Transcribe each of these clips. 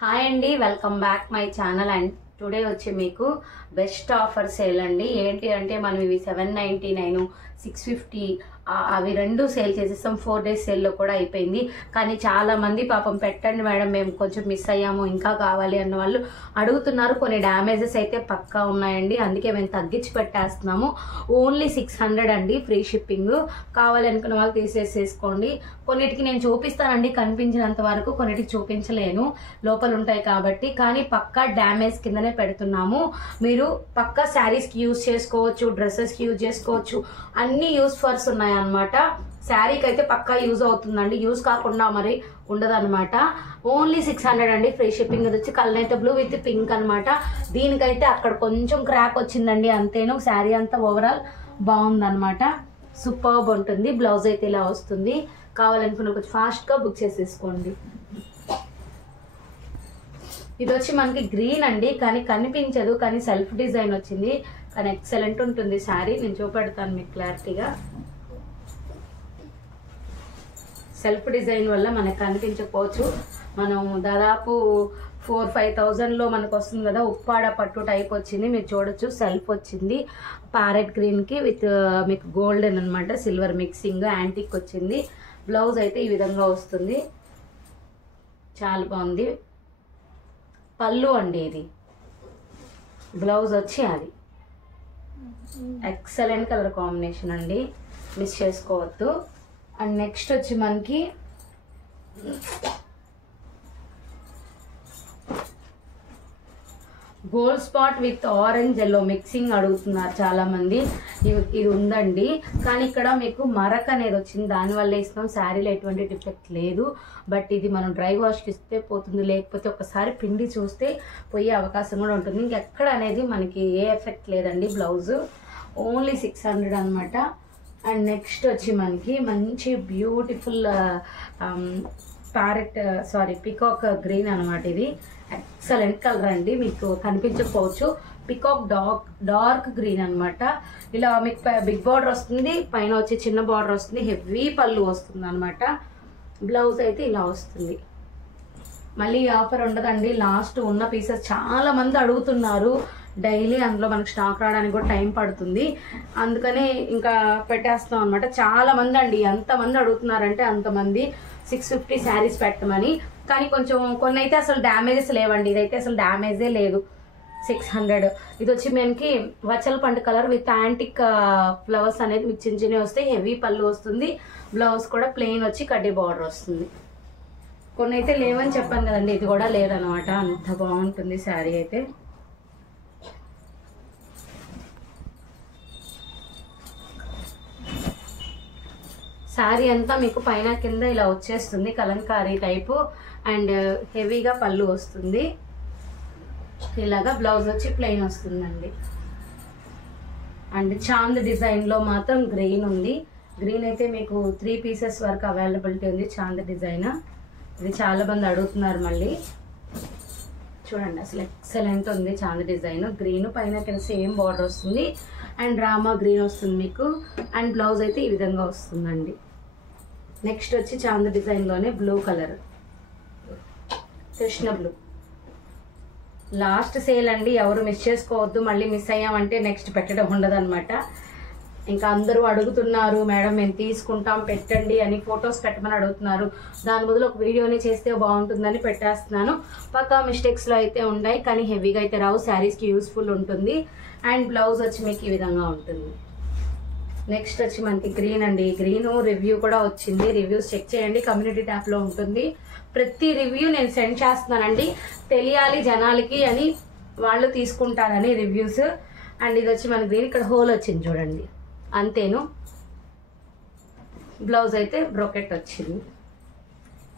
Hi అండి, welcome back my channel. And today వచ్చి మీకు బెస్ట్ ఆఫర్ సేల్ అండి. ఏంటి అంటే మనం ఇవి 799, 650 అవి రెండు సేల్ చేసేస్తాం. 4 days సేల్లో కూడా అయిపోయింది. కానీ చాలా మంది పాపం పెట్టండి మేడం, మేము కొంచెం మిస్ అయ్యాము, ఇంకా కావాలి అన్న వాళ్ళు అడుగుతున్నారు. కొన్ని డ్యామేజెస్ అయితే పక్కా ఉన్నాయండి, అందుకే మేము తగ్గించి పెట్టేస్తున్నాము. ఓన్లీ 600 అండి, ఫ్రీ షిప్పింగ్. కావాలి అనుకున్న వాళ్ళు తీసేసేసుకోండి. కొన్నిటికి నేను చూపిస్తానండి కనిపించినంత వరకు, కొన్నిటికి చూపించలేను లోపల ఉంటాయి కాబట్టి. కానీ పక్కా డ్యామేజ్ కిందనే పెడుతున్నాము. మీరు పక్కా శారీస్కి యూజ్ చేసుకోవచ్చు, డ్రెస్సెస్కి యూజ్ చేసుకోవచ్చు, అన్ని యూజ్ ఫర్స్ ఉన్నాయి అన్నమాట. శారీకి అయితే పక్కా యూజ్ అవుతుందండి, యూజ్ కాకుండా మరి ఉండదన్నమాట. ఓన్లీ 600 అండి, ఫ్రీ షిప్పింగ్. వచ్చి కల్నేత బ్లూ విత్ పింక్ అనమాట. దీనికైతే అక్కడ కొంచెం క్రాక్ వచ్చిందండి, అంతేను. శారీ అంతా ఓవరాల్ బాగుందన్నమాట, సూపర్బ్ ఉంటుంది. బ్లౌజ్ అయితే ఇలా వస్తుంది. కావాలనుకున్న కొంచెం ఫాస్ట్గా బుక్ చేసేసుకోండి. ఇది వచ్చి మనకి గ్రీన్ అండి, కానీ కనిపించదు, కానీ సెల్ఫ్ డిజైన్ వచ్చింది. కానీ ఎక్సలెంట్ ఉంటుంది శారీ. నేను చూపెడతాను మీకు క్లారిటీగా. సెల్ఫ్ డిజైన్ వల్ల మనకు కనిపించకపోవచ్చు. మనం దాదాపు 4-5,000లో మనకు వస్తుంది కదా, ఉప్పాడ పట్టు టైప్ వచ్చింది. మీరు చూడొచ్చు, సెల్ఫ్ వచ్చింది ప్యారెట్ గ్రీన్కి విత్ మీకు గోల్డెన్ అనమాట, సిల్వర్ మిక్సింగ్, యాంటిక్ వచ్చింది. బ్లౌజ్ అయితే ఈ విధంగా వస్తుంది, చాలా బాగుంది. పళ్ళు అండి ఇది, బ్లౌజ్ వచ్చి అది. ఎక్సలెంట్ కలర్ కాంబినేషన్ అండి, మిస్ చేసుకోవద్దు. అండ్ నెక్స్ట్ వచ్చి మనకి gold spot with orange yellow mixing అడుగుతున్నారు చాలా మంది. ఇది ఉందండి, కానీ ఇక్కడ మీకు మరక అనేది వచ్చింది, దానివల్ల ఇస్తాం. శారీలో ఎటువంటి డిఫెక్ట్ లేదు. బట్ ఇది మనం డ్రై వాష్కి ఇస్తే పోతుంది, లేకపోతే ఒకసారి పిండి చూస్తే పోయే అవకాశం కూడా ఉంటుంది. ఇంకెక్కడ అనేది మనకి ఏ ఎఫెక్ట్ లేదండి. బ్లౌజ్ ఓన్లీ 600 అనమాట. అండ్ నెక్స్ట్ వచ్చి మనకి మంచి బ్యూటిఫుల్ పికాక్ గ్రీన్ అనమాట. ఇది ఎక్సలెంట్ కలర్ అండి, మీకు కనిపించకపోవచ్చు. పికాక్ డార్క్ గ్రీన్ అనమాట. ఇలా మీకు బిగ్ బార్డర్ వస్తుంది, పైన వచ్చి చిన్న బార్డర్ వస్తుంది, హెవీ పళ్ళు వస్తుంది అనమాట. బ్లౌజ్ అయితే ఇలా వస్తుంది. మళ్ళీ ఆఫర్ ఉండదండి, లాస్ట్ ఉన్న పీసెస్ చాలా మంది అడుగుతున్నారు డైలీ. అందులో మనకు స్టాక్ రావడానికి కూడా టైం పడుతుంది, అందుకని ఇంకా పెట్టేస్తాం అనమాట. చాలా మంది అండి, ఎంతమంది అడుగుతున్నారంటే అంతమంది 650 శారీస్ పెట్టమని. కానీ కొంచెం కొన్ని అయితే అసలు డ్యామేజెస్ లేవండి, ఇదైతే అసలు డ్యామేజే లేదు. 600. ఇది వచ్చి మనకి వచల పండు కలర్ విత్ యాంటిక్ ఫ్లవర్స్ అనేది మీకు చిన్న చిన్నవి వస్తాయి. హెవీ పళ్ళు వస్తుంది, బ్లౌజ్ కూడా ప్లెయిన్ వచ్చి కడ్డీ బార్డర్ వస్తుంది. కొన్ని అయితే లేవని చెప్పాను కదండి, ఇది కూడా లేదనమాట. అంత బాగుంటుంది శారీ అయితే. శారీ అంతా మీకు పైన కింద ఇలా వచ్చేస్తుంది, కలంకారీ టైపు. అండ్ హెవీగా పళ్ళు వస్తుంది ఇలాగా. బ్లౌజ్ వచ్చి ప్లెయిన్ వస్తుందండి. అండ్ చాంద్ డిజైన్లో మాత్రం గ్రీన్ ఉంది. గ్రీన్ అయితే మీకు 3 pieces వరకు అవైలబిలిటీ ఉంది, చాంద్ డిజైన్. ఇది చాలా మంది అడుగుతున్నారు మళ్ళీ. చూడండి, అసలు ఎక్సలెంట్ ఉంది చాంద్ డిజైన్. గ్రీన్ పైన కింద సేమ్ బార్డర్ వస్తుంది. అండ్ రామా గ్రీన్ వస్తుంది మీకు. అండ్ బ్లౌజ్ అయితే ఈ విధంగా వస్తుందండి. నెక్స్ట్ వచ్చి చాంద్ డిజైన్లోనే blue colour, Krishna blue. Last sale అండి, ఎవరు మిస్ చేసుకోవద్దు. మళ్ళీ మిస్ అయ్యామంటే నెక్స్ట్ పెట్టడం ఉండదు అనమాట. ఇంకా అందరూ అడుగుతున్నారు మేడం మేము తీసుకుంటాం పెట్టండి అని, ఫొటోస్ పెట్టమని అడుగుతున్నారు. దాని బదులు ఒక వీడియోని చేస్తే బాగుంటుందని పెట్టేస్తున్నాను. పక్కా మిస్టేక్స్లో అయితే ఉన్నాయి, కానీ హెవీగా అయితే రావు. శారీస్కి యూస్ఫుల్ ఉంటుంది. అండ్ బ్లౌజ్ వచ్చి మీకు ఈ విధంగా ఉంటుంది. నెక్స్ట్ వచ్చి మనకి గ్రీన్ అండి. గ్రీన్ రివ్యూ కూడా వచ్చింది, రివ్యూస్ చెక్ చేయండి, కమ్యూనిటీ ట్యాబ్లో ఉంటుంది. ప్రతి రివ్యూ నేను సెండ్ చేస్తున్నానండి, తెలియాలి జనాలకి అని, వాళ్ళు తీసుకుంటారని రివ్యూస్. అండ్ ఇది వచ్చి మన గ్రీన్, ఇక్కడ హోల్ వచ్చింది చూడండి, అంతేను. బ్లౌజ్ అయితే బ్రోకెట్ వచ్చింది.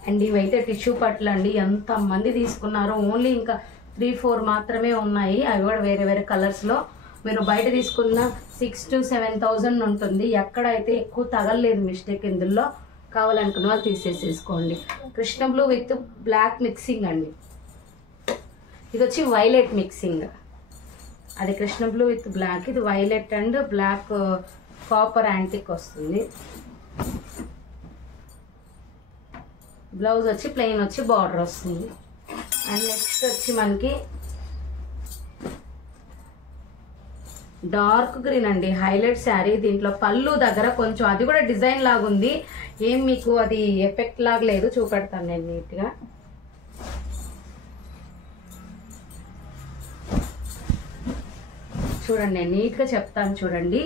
అండ్ ఇవైతే టిష్యూ పట్లు అండి, ఎంతమంది తీసుకున్నారో. ఓన్లీ ఇంకా 3-4 మాత్రమే ఉన్నాయి, అవి కూడా వేరే వేరే కలర్స్లో. మీరు బయట తీసుకున్న 6,000 to 7,000 ఉంటుంది. ఎక్కడైతే ఎక్కువ తగలలేదు మిస్టేక్ ఇందులో. కావాలనుకున్న వాళ్ళు తీసేసేసుకోండి. Krishna blue with black mixing అండి. ఇది వచ్చి వైలెట్ మిక్సింగ్, అది కృష్ణ బ్లూ విత్ బ్లాక్. ఇది violet and black copper antique వస్తుంది. బ్లౌజ్ వచ్చి ప్లెయిన్ వచ్చి బార్డర్ వస్తుంది. అండ్ నెక్స్ట్ వచ్చి మనకి డార్క్ గ్రీన్ అండి, హైలైట్ శారీ. దీంట్లో పళ్ళు దగ్గర కొంచెం అది కూడా డిజైన్ లాగా ఉంది, ఏం మీకు అది ఎఫెక్ట్ లాగా లేదు. చూపెడతాను నేను నీట్గా. చూడండి, నేను నీట్గా చెప్తాను చూడండి.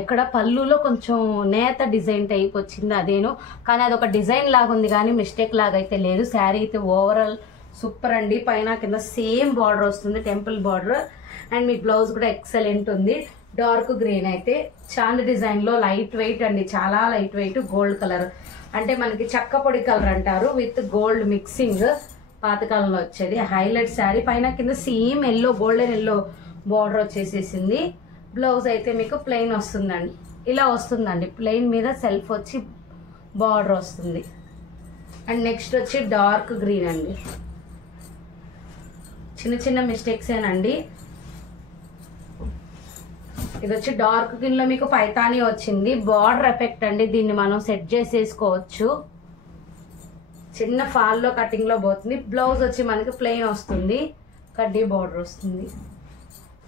ఇక్కడ పళ్ళులో కొంచెం నేత డిజైన్ టైప్ వచ్చింది అదేను, కానీ అదొక డిజైన్ లాగా ఉంది కానీ మిస్టేక్ లాగా అయితే లేదు. శారీ అయితే ఓవరాల్ సూపర్ అండి. పైన కింద సేమ్ బార్డర్ వస్తుంది, temple border. And me blouse కూడా ఎక్సలెంట్ ఉంది. డార్క్ గ్రీన్ అయితే చాంద్ డిజైన్ లో లైట్ వెయిట్ అండి, చాలా లైట్ వెయిట్. గోల్డ్ కలర్ అంటే మనకి చెక్క పొడి కలర్ అంటారు, విత్ గోల్డ్ మిక్సింగ్. పాతకాలంలో వచ్చేది హైలైట్ శారీ. పైన కింద same yellow, golden yellow border వచ్చేసేసింది. బ్లౌజ్ అయితే మీకు ప్లెయిన్ వస్తుందండి, ఇలా వస్తుందండి. ప్లెయిన్ మీద సెల్ఫ్ వచ్చి బార్డర్ వస్తుంది. అండ్ నెక్స్ట్ వచ్చి డార్క్ గ్రీన్ అండి. చిన్న చిన్న మిస్టేక్స్ ఏనండి. ఇది వచ్చి డార్క్ గ్రీన్ లో మీకు పైతానీ వచ్చింది. బార్డర్ ఎఫెక్ట్ అండి, దీన్ని మనం సెట్ చేసేసుకోవచ్చు. చిన్న ఫాల్ లో కటింగ్ లో పోతుంది. బ్లౌజ్ వచ్చి మనకి ప్లెయిన్ వస్తుంది, కడ్డీ బార్డర్ వస్తుంది.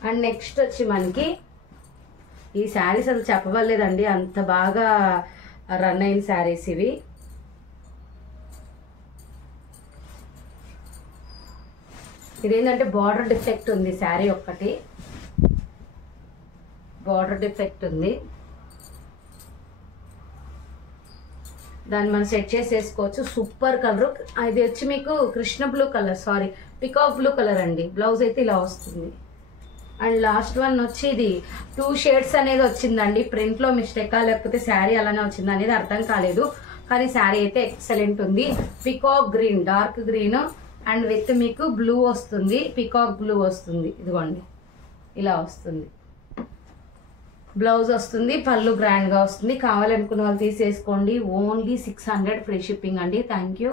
అండ్ నెక్స్ట్ వచ్చి మనకి ఈ శారీస్ అసలు చెప్పవలేదండి, అంత బాగా రన్ అయిన శారీస్ ఇవి. ఇదేంటంటే బార్డర్ డిఫెక్ట్ ఉంది శారీ ఒక్కటి, బార్డర్ డిఫెక్ట్ ఉంది. దాన్ని మనం సెట్ చేసేసుకోవచ్చు. Super colour. ఇది వచ్చి మీకు Krishna blue colour, sorry peacock blue colour అండి. బ్లౌజ్ అయితే ఇలా వస్తుంది. అండ్ లాస్ట్ వన్ వచ్చి ఇది 2 షేడ్స్ అనేది వచ్చిందండి. ప్రింట్ లో మిస్టేకా లేకపోతే శారీ అలానే వచ్చింది అనేది అర్థం కాలేదు, కానీ శారీ అయితే ఎక్సలెంట్ ఉంది. Peacock green, dark green and with మీకు బ్లూ వస్తుంది, పికాక్ బ్లూ వస్తుంది. ఇదిగోండి ఇలా వస్తుంది. బ్లౌజ్ వస్తుంది, పళ్ళు గ్రాండ్ గా వస్తుంది. కావాలనుకున్న వాళ్ళు తీసేసుకోండి. ఓన్లీ 600 ఫ్రీ షిప్పింగ్ అండి. Thank you.